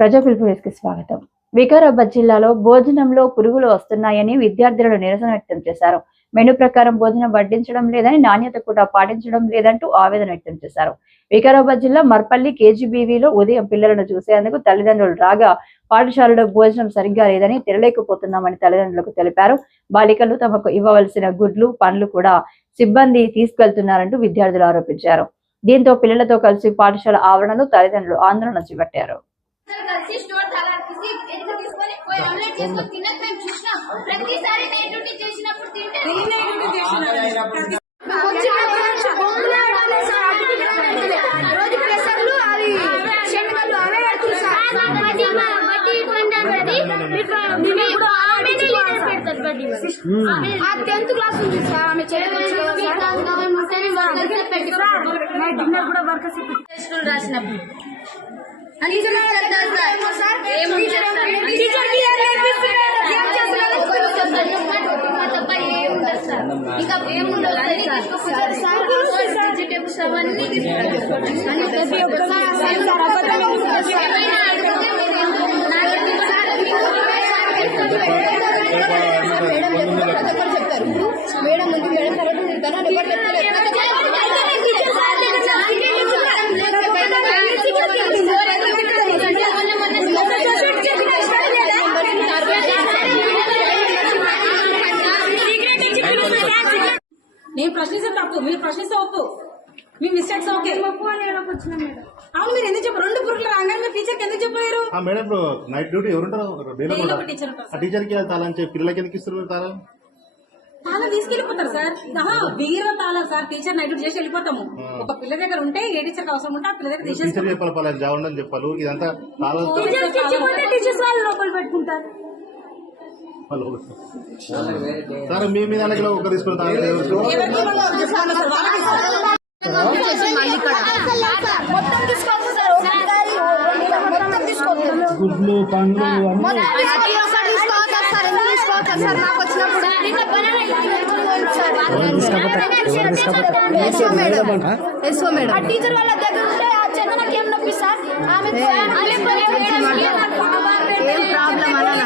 ప్రజా పిలుపు స్వాగతం. వికారాబాద్ జిల్లాలో భోజనంలో పురుగులు వస్తున్నాయని విద్యార్థులను నిరసన వ్యక్తం చేశారు. మెను ప్రకారం భోజనం వడ్డించడం లేదని నాణ్యత కూడా పాటించడం లేదంటూ ఆవేదన వ్యక్తం చేశారు. వికారాబాద్ జిల్లా మర్పల్లి కేజీబీవీలో ఉదయం పిల్లలను చూసేందుకు తల్లిదండ్రులు రాగా పాఠశాలలో భోజనం సరిగ్గా లేదని తెరలేకపోతున్నామని తల్లిదండ్రులకు తెలిపారు. బాలికలు తమకు ఇవ్వవలసిన గుడ్లు పండ్లు కూడా సిబ్బంది తీసుకెళ్తున్నారంటూ విద్యార్థులు ఆరోపించారు. దీంతో పిల్లలతో కలిసి పాఠశాల ఆవరణలో తల్లిదండ్రులు ఆందోళన చేపట్టారు. కలిసి స్టోర్ తాగా తీసి ఎంత తీసుకొని పోయి ఆమ్లెట్ చేసుకొని తినక మేము చూసినాం ప్రతిసారి నైట్ డ్యూటీ చేసినప్పుడు తింటే టెన్త్ క్లాస్ ఉంది సార్ ఆమె కదా సార్. టెస్టులు రాసినప్పుడు నిజమే చెప్తారు సార్. ఏముంది టీచర్ సార్? ఏం- టీచర్కి ఏం నేర్పిస్తున్నారు? ఇంకా ఏముండదు అన్ని తీసుకొస్తారు సార్ వెజిటేబుల్స్ అవన్నీ తీసుకొస్తారు ప్రతి ఒక్కసారి సార్ సార్ అబద్ధాలు చెప్తున్నారు సార్. ఏమైనా అడిగితే మీరు ఎందుకు నాకు మేడం ముందు ప్రతి ఒక్కరు చెప్తారు ఇప్పుడు మేడం ముందు మేడం కాబట్టి మీరు తన ఎవరు చెప్తలేరు నేను ప్రశ్నిస్తే తప్పు మీరు ప్రశ్నిస్తే ఒప్పు. మీ మిస్టేక్స్ ఓకే అవును మీరు ఎందుకు చెప్పారు? రెండు పురుగులు రాగానే మీరు టీచర్కి ఎందుకు చెప్పారు? ఆ మేడం ఇప్పుడు నైట్ డ్యూటీ ఎవరుంటారు? డేలో కూడా. టీచర్ ఉంటారు ఆ టీచర్కి తాళం చెప్పి పిల్లలకి ఎందుకు ఇస్తున్నారు తాళం? తాళం తీసుకెళ్ళిపోతారు సార్. వీర తాళం సార్. టీచర్ నైట్ డ్యూటీ చేసి వెళ్ళిపోతాము. ఒక పిల్ల దగ్గర ఉంటే ఏ టీచర్కి అవసరం ఉంటే ఆ పిల్ల దగ్గర టీచర్ చెప్పాలి పలానా చెప్పాలి. ఇదంతా టీచర్స్ వాళ్ళు లోపల పెట్టుకుంటారు. సరే మీ మీద అలాగే ఒక తీసుకుని తాళం మొత్తం తీసుకోవచ్చు సార్ ఒకసారి మొత్తం తీసుకోవచ్చు గుడ్లు పండ్లు మొత్తం తీసుకోవచ్చు సార్ తీసుకోవచ్చు సార్ ఎందుకు తీసుకోవచ్చు సార్ నాకు వచ్చినప్పుడు ఎస్ఓ మేడం ఎస్ఓ మేడం ఆ టీచర్ వాళ్ళ దగ్గర సార్ ఆమె ఏం ప్రాబ్లం అని